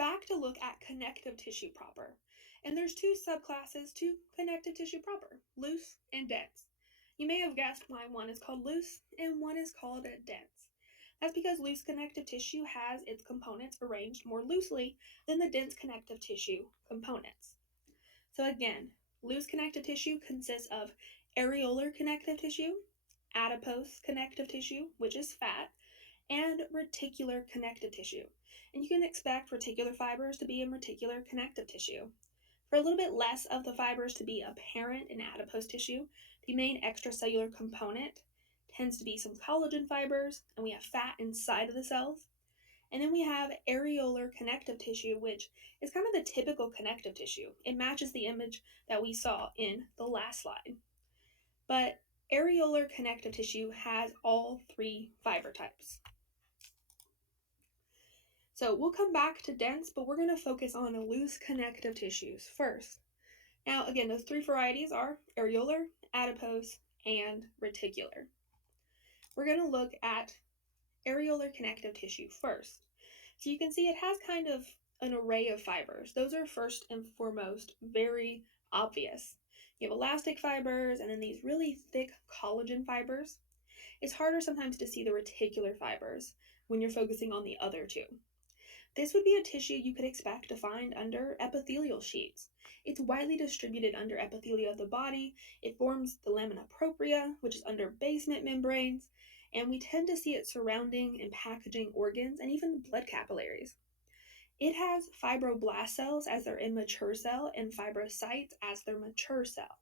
back to look at connective tissue proper. And there's two subclasses to connective tissue proper, loose and dense. You may have guessed why one is called loose and one is called dense. That's because loose connective tissue has its components arranged more loosely than the dense connective tissue components. So again, loose connective tissue consists of areolar connective tissue, adipose connective tissue, which is fat, and reticular connective tissue. And you can expect reticular fibers to be in reticular connective tissue. For a little bit less of the fibers to be apparent in adipose tissue, the main extracellular component tends to be some collagen fibers, and we have fat inside of the cells. And then we have areolar connective tissue, which is kind of the typical connective tissue. It matches the image that we saw in the last slide. But areolar connective tissue has all three fiber types. So we'll come back to dense, but we're going to focus on loose connective tissues first. Now, again, those three varieties are areolar, adipose, and reticular. We're going to look at areolar connective tissue first. So you can see it has kind of an array of fibers. Those are first and foremost very obvious. You have elastic fibers and then these really thick collagen fibers. It's harder sometimes to see the reticular fibers when you're focusing on the other two. This would be a tissue you could expect to find under epithelial sheets. It's widely distributed under epithelia of the body. It forms the lamina propria, which is under basement membranes, and we tend to see it surrounding and packaging organs and even blood capillaries. It has fibroblast cells as their immature cell and fibrocytes as their mature cell.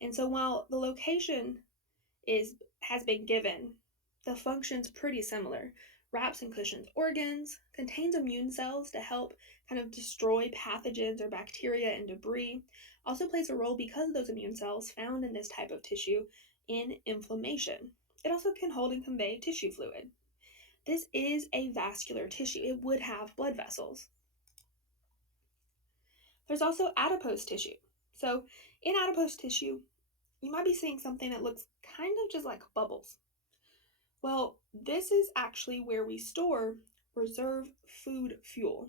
And so while the location has been given, the function's pretty similar. Wraps and cushions organs, contains immune cells to help kind of destroy pathogens or bacteria and debris, also plays a role because of those immune cells found in this type of tissue in inflammation. It also can hold and convey tissue fluid. This is a vascular tissue. It would have blood vessels. There's also adipose tissue. So in adipose tissue, you might be seeing something that looks kind of just like bubbles. Well, this is actually where we store reserve food fuel.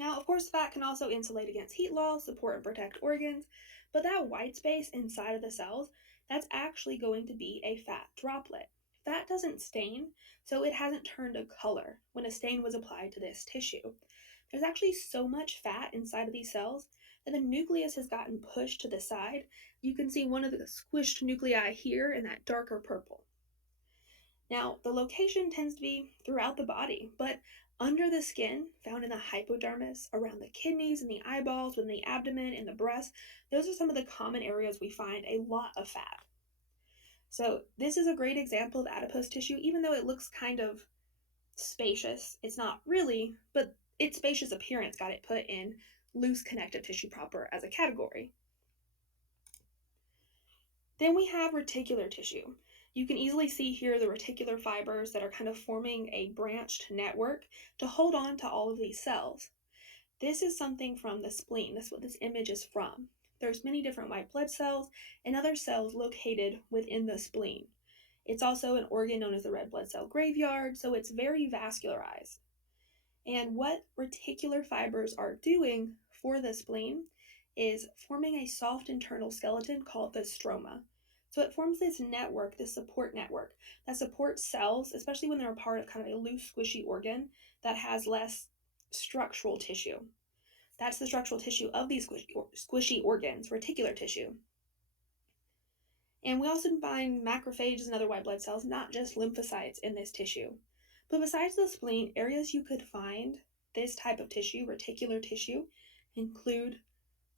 Now, of course, fat can also insulate against heat loss, support and protect organs, but that white space inside of the cells, that's actually going to be a fat droplet. Fat doesn't stain, so it hasn't turned a color when a stain was applied to this tissue. There's actually so much fat inside of these cells that the nucleus has gotten pushed to the side. You can see one of the squished nuclei here in that darker purple. Now, the location tends to be throughout the body, but under the skin, found in the hypodermis, around the kidneys and the eyeballs, within the abdomen and the breast, those are some of the common areas we find a lot of fat. So this is a great example of adipose tissue, even though it looks kind of spacious. It's not really, but its spacious appearance got it put in loose connective tissue proper as a category. Then we have reticular tissue. You can easily see here the reticular fibers that are kind of forming a branched network to hold on to all of these cells. This is something from the spleen. That's what this image is from. There's many different white blood cells and other cells located within the spleen. It's also an organ known as the red blood cell graveyard, so it's very vascularized. And what reticular fibers are doing for the spleen is forming a soft internal skeleton called the stroma. So it forms this network, this support network, that supports cells, especially when they're a part of kind of a loose, squishy organ that has less structural tissue. That's the structural tissue of these squishy organs, reticular tissue. And we also find macrophages and other white blood cells, not just lymphocytes, in this tissue. But besides the spleen, areas you could find this type of tissue, reticular tissue, include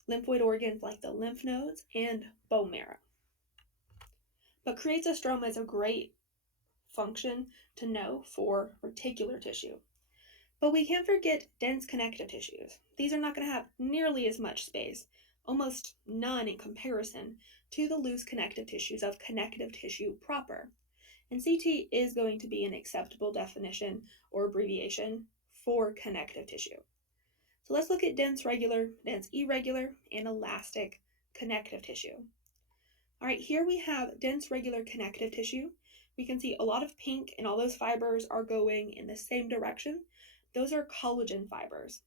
lymphoid organs like the lymph nodes and bone marrow. But creates a stroma is a great function to know for reticular tissue. But we can't forget dense connective tissues. These are not going to have nearly as much space, almost none in comparison to the loose connective tissues of connective tissue proper. And CT is going to be an acceptable definition or abbreviation for connective tissue. So let's look at dense regular, dense irregular, and elastic connective tissue. All right, here we have dense regular connective tissue. We can see a lot of pink, and all those fibers are going in the same direction. Those are collagen fibers.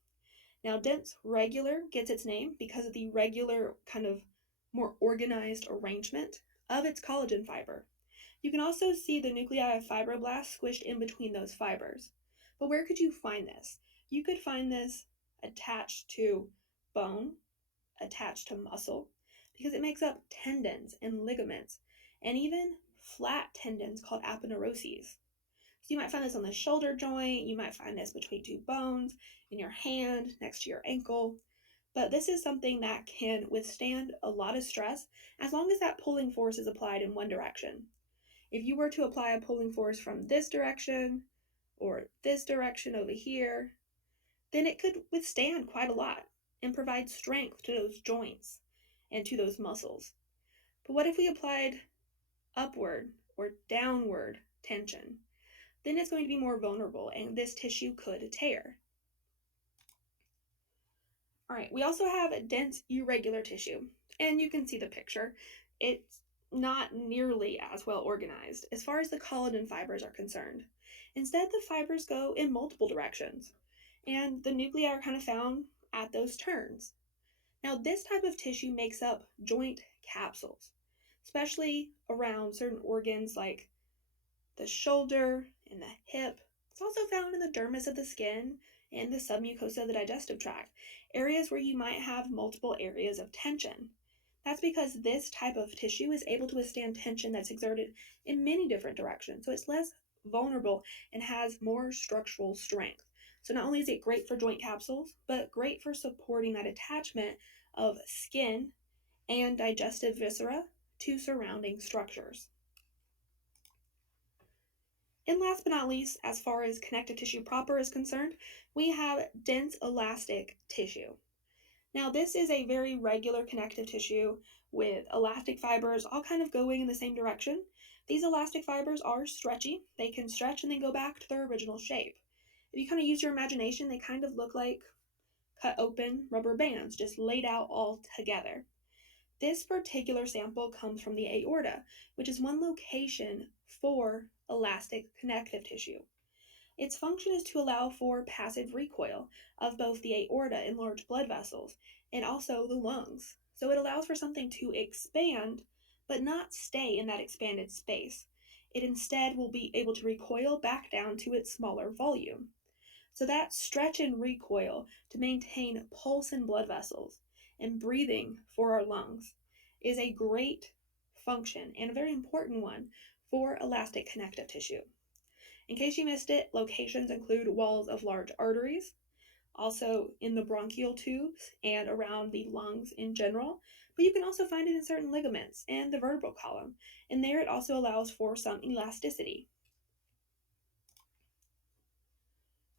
Now, dense regular gets its name because of the regular, kind of more organized arrangement of its collagen fiber. You can also see the nuclei of fibroblasts squished in between those fibers. But where could you find this? You could find this attached to bone, attached to muscle, because it makes up tendons and ligaments, and even flat tendons called aponeuroses. So you might find this on the shoulder joint, you might find this between two bones, in your hand, next to your ankle. But this is something that can withstand a lot of stress as long as that pulling force is applied in one direction. If you were to apply a pulling force from this direction or this direction over here, then it could withstand quite a lot and provide strength to those joints and to those muscles. But what if we applied upward or downward tension? Then it's going to be more vulnerable and this tissue could tear. All right, we also have dense irregular tissue, and you can see the picture. It's not nearly as well organized as far as the collagen fibers are concerned. Instead, the fibers go in multiple directions, and the nuclei are kind of found at those turns. Now, this type of tissue makes up joint capsules, especially around certain organs like the shoulder and the hip. It's also found in the dermis of the skin and the submucosa of the digestive tract, areas where you might have multiple areas of tension. That's because this type of tissue is able to withstand tension that's exerted in many different directions, so it's less vulnerable and has more structural strength. So not only is it great for joint capsules, but great for supporting that attachment of skin and digestive viscera to surrounding structures. And last but not least, as far as connective tissue proper is concerned, we have dense elastic tissue. Now, this is a very regular connective tissue with elastic fibers all kind of going in the same direction. These elastic fibers are stretchy. They can stretch and then go back to their original shape. If you kind of use your imagination, they kind of look like cut open rubber bands, just laid out all together. This particular sample comes from the aorta, which is one location for elastic connective tissue. Its function is to allow for passive recoil of both the aorta and large blood vessels, and also the lungs. So it allows for something to expand, but not stay in that expanded space. It instead will be able to recoil back down to its smaller volume. So that stretch and recoil to maintain pulse in blood vessels and breathing for our lungs is a great function and a very important one for elastic connective tissue. In case you missed it, locations include walls of large arteries, also in the bronchial tubes and around the lungs in general, but you can also find it in certain ligaments and the vertebral column, and there it also allows for some elasticity.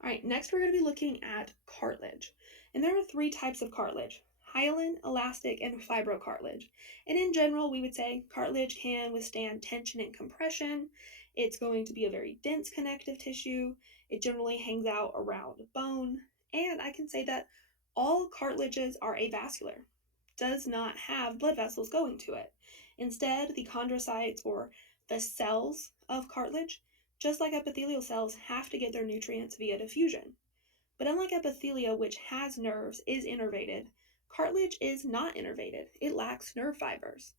All right, next we're going to be looking at cartilage. And there are three types of cartilage: hyaline, elastic, and fibrocartilage. And in general, we would say cartilage can withstand tension and compression. It's going to be a very dense connective tissue. It generally hangs out around bone. And I can say that all cartilages are avascular, does not have blood vessels going to it. Instead, the chondrocytes, or the cells of cartilage, just like epithelial cells, have to get their nutrients via diffusion. But unlike epithelia, which has nerves, is innervated, cartilage is not innervated. It lacks nerve fibers.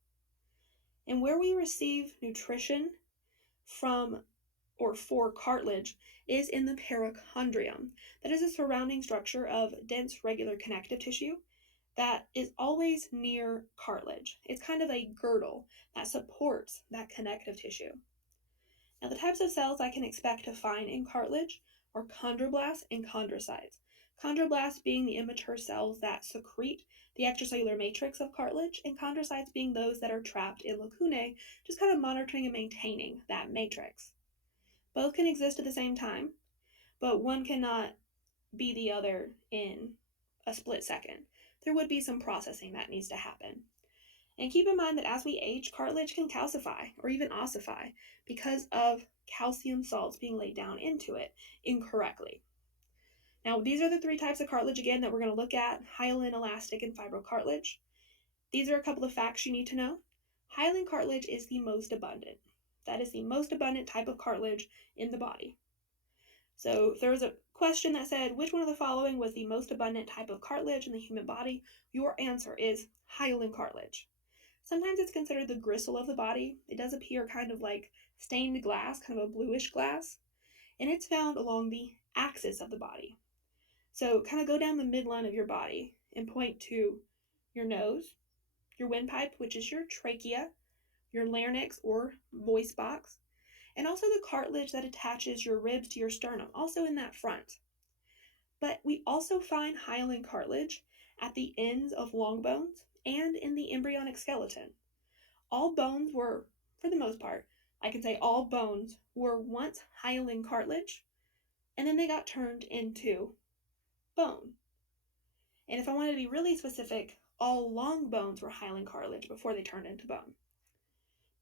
And where we receive nutrition from or for cartilage is in the perichondrium. That is a surrounding structure of dense regular connective tissue that is always near cartilage. It's kind of a girdle that supports that connective tissue. Now, the types of cells I can expect to find in cartilage are chondroblasts and chondrocytes. Chondroblasts being the immature cells that secrete the extracellular matrix of cartilage, and chondrocytes being those that are trapped in lacunae, just kind of monitoring and maintaining that matrix. Both can exist at the same time, but one cannot be the other in a split second. There would be some processing that needs to happen. And keep in mind that as we age, cartilage can calcify or even ossify because of calcium salts being laid down into it incorrectly. Now, these are the three types of cartilage again that we're going to look at: hyaline, elastic, and fibrocartilage. These are a couple of facts you need to know. Hyaline cartilage is the most abundant. That is the most abundant type of cartilage in the body. So if there was a question that said, which one of the following was the most abundant type of cartilage in the human body? Your answer is hyaline cartilage. Sometimes it's considered the gristle of the body. It does appear kind of like stained glass, kind of a bluish glass, and it's found along the axis of the body. So kind of go down the midline of your body and point to your nose, your windpipe, which is your trachea, your larynx or voice box, and also the cartilage that attaches your ribs to your sternum, also in that front. But we also find hyaline cartilage at the ends of long bones and in the embryonic skeleton. All bones were, for the most part, I can say all bones were once hyaline cartilage, and then they got turned into bone. And if I wanted to be really specific, all long bones were hyaline cartilage before they turned into bone.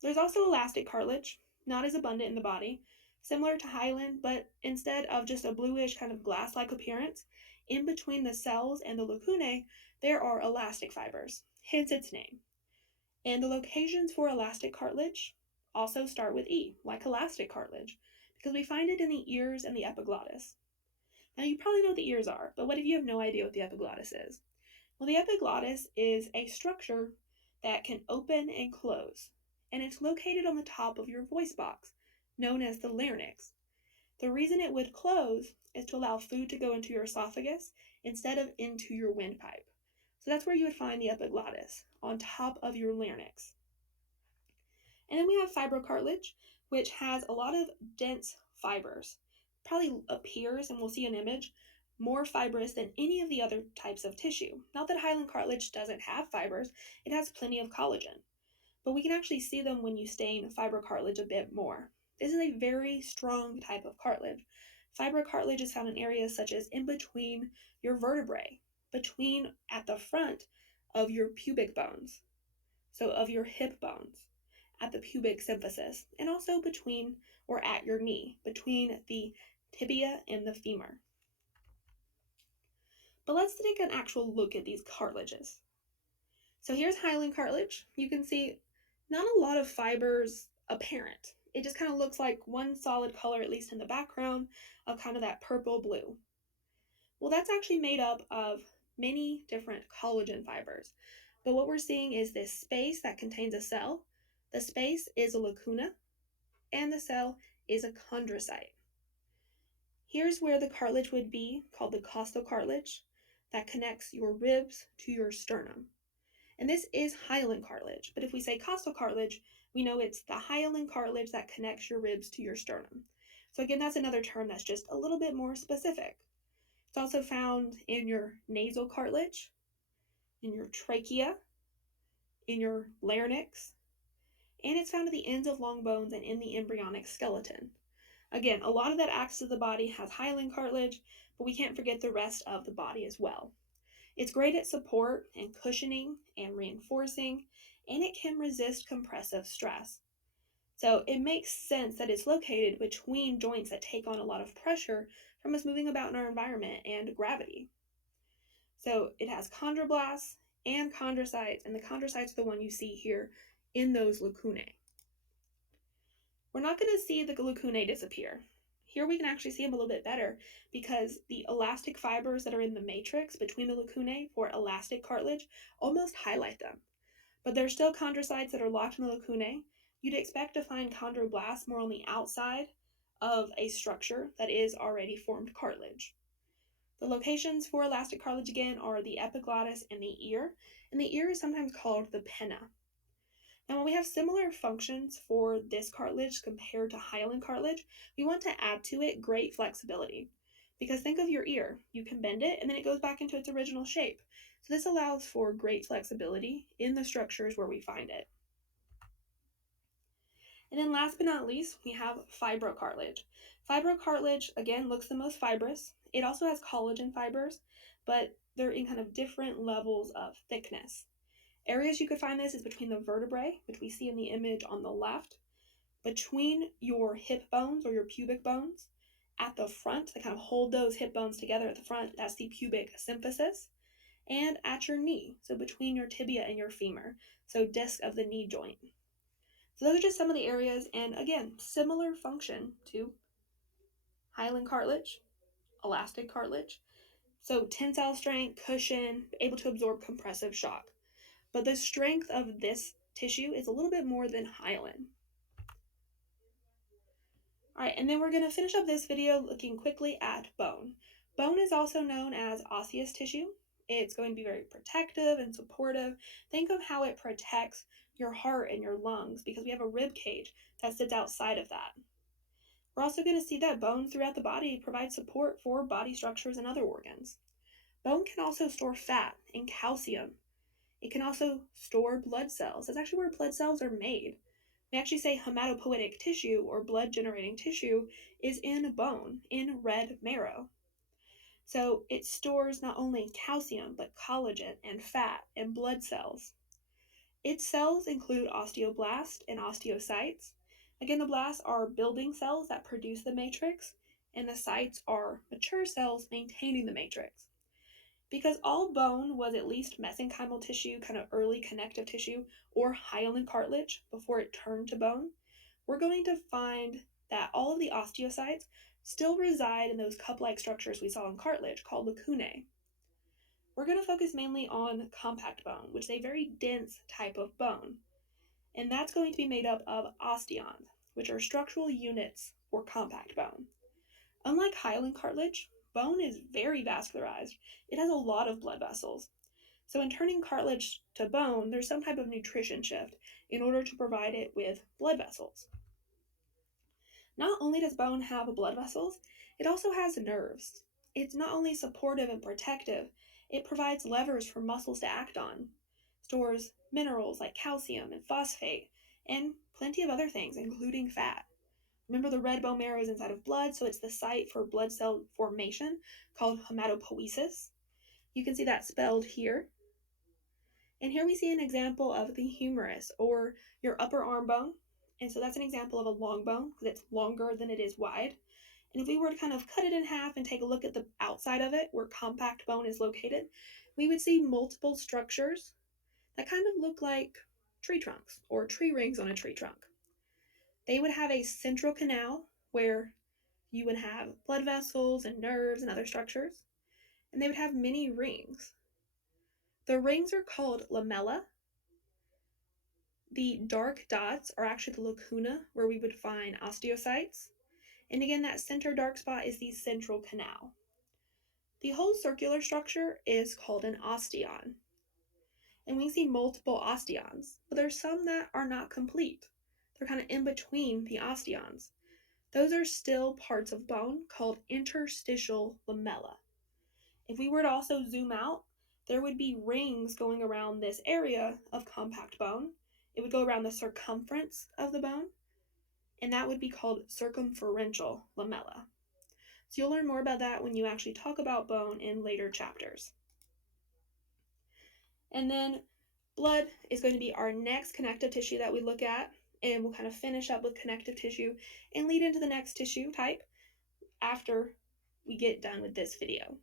There's also elastic cartilage, not as abundant in the body, similar to hyaline, but instead of just a bluish kind of glass-like appearance, in between the cells and the lacunae, there are elastic fibers, hence its name. And the locations for elastic cartilage also start with E, like elastic cartilage, because we find it in the ears and the epiglottis. Now, you probably know what the ears are, but what if you have no idea what the epiglottis is? Well, the epiglottis is a structure that can open and close, and it's located on the top of your voice box, known as the larynx. The reason it would close is to allow food to go into your esophagus instead of into your windpipe. So that's where you would find the epiglottis, on top of your larynx. And then we have fibrocartilage, which has a lot of dense fibers. Probably appears, and we'll see an image, more fibrous than any of the other types of tissue. Not that hyaline cartilage doesn't have fibers, it has plenty of collagen. But we can actually see them when you stain fibrocartilage a bit more. This is a very strong type of cartilage. Fibrocartilage is found in areas such as in between your vertebrae, between at the front of your pubic bones, so of your hip bones, at the pubic symphysis, and also between or at your knee, between the tibia and the femur. But let's take an actual look at these cartilages. So here's hyaline cartilage. You can see not a lot of fibers apparent. It just kind of looks like one solid color, at least in the background, of kind of that purple blue. Well, that's actually made up of many different collagen fibers. But what we're seeing is this space that contains a cell. The space is a lacuna, and the cell is a chondrocyte. Here's where the cartilage would be, called the costal cartilage, that connects your ribs to your sternum. And this is hyaline cartilage, but if we say costal cartilage, we know it's the hyaline cartilage that connects your ribs to your sternum. So again, that's another term that's just a little bit more specific. It's also found in your nasal cartilage, in your trachea, in your larynx, and it's found at the ends of long bones and in the embryonic skeleton. Again, a lot of that axis of the body has hyaline cartilage, but we can't forget the rest of the body as well. It's great at support and cushioning and reinforcing, and it can resist compressive stress. So it makes sense that it's located between joints that take on a lot of pressure from us moving about in our environment and gravity. So it has chondroblasts and chondrocytes, and the chondrocytes are the one you see here in those lacunae. We're not going to see the lacunae disappear. Here we can actually see them a little bit better because the elastic fibers that are in the matrix between the lacunae for elastic cartilage almost highlight them. But there's still chondrocytes that are locked in the lacunae. You'd expect to find chondroblasts more on the outside of a structure that is already formed cartilage. The locations for elastic cartilage again are the epiglottis and the ear is sometimes called the pinna. Now, when we have similar functions for this cartilage compared to hyaline cartilage, we want to add to it great flexibility. Because think of your ear. You can bend it and then it goes back into its original shape. So this allows for great flexibility in the structures where we find it. And then last but not least, we have fibrocartilage. Fibrocartilage, again, looks the most fibrous. It also has collagen fibers, but they're in kind of different levels of thickness. Areas you could find this is between the vertebrae, which we see in the image on the left, between your hip bones or your pubic bones, at the front, they kind of hold those hip bones together at the front, that's the pubic symphysis, and at your knee, so between your tibia and your femur, so disc of the knee joint. So those are just some of the areas, and again, similar function to hyaline cartilage, elastic cartilage. So tensile strength, cushion, able to absorb compressive shock. But the strength of this tissue is a little bit more than hyaline. All right, and then we're going to finish up this video looking quickly at bone. Bone is also known as osseous tissue. It's going to be very protective and supportive. Think of how it protects your heart and your lungs because we have a rib cage that sits outside of that. We're also going to see that bone throughout the body provides support for body structures and other organs. Bone can also store fat and calcium. It can also store blood cells. That's actually where blood cells are made. We actually say hematopoietic tissue or blood generating tissue is in bone, in red marrow. So it stores not only calcium, but collagen and fat and blood cells. Its cells include osteoblasts and osteocytes. Again, the blasts are building cells that produce the matrix, and the cytes are mature cells maintaining the matrix. Because all bone was at least mesenchymal tissue, kind of early connective tissue, or hyaline cartilage before it turned to bone, we're going to find that all of the osteocytes still reside in those cup-like structures we saw in cartilage called lacunae. We're going to focus mainly on compact bone, which is a very dense type of bone. And that's going to be made up of osteons, which are structural units for compact bone. Unlike hyaline cartilage, bone is very vascularized. It has a lot of blood vessels. So in turning cartilage to bone, there's some type of nutrition shift in order to provide it with blood vessels. Not only does bone have blood vessels, it also has nerves. It's not only supportive and protective, it provides levers for muscles to act on, stores minerals like calcium and phosphate, and plenty of other things, including fat. Remember, the red bone marrow is inside of blood, so it's the site for blood cell formation called hematopoiesis. You can see that spelled here. And here we see an example of the humerus, or your upper arm bone. And so that's an example of a long bone because it's longer than it is wide. And if we were to kind of cut it in half and take a look at the outside of it, where compact bone is located, we would see multiple structures that kind of look like tree trunks or tree rings on a tree trunk. They would have a central canal where you would have blood vessels and nerves and other structures, and they would have many rings. The rings are called lamella. The dark dots are actually the lacuna where we would find osteocytes. And again, that center dark spot is the central canal. The whole circular structure is called an osteon. And we see multiple osteons, but there's some that are not complete. They're kind of in between the osteons. Those are still parts of bone called interstitial lamella. If we were to also zoom out, there would be rings going around this area of compact bone. It would go around the circumference of the bone, and that would be called circumferential lamella. So you'll learn more about that when you actually talk about bone in later chapters. And then blood is going to be our next connective tissue that we look at, and we'll kind of finish up with connective tissue and lead into the next tissue type after we get done with this video.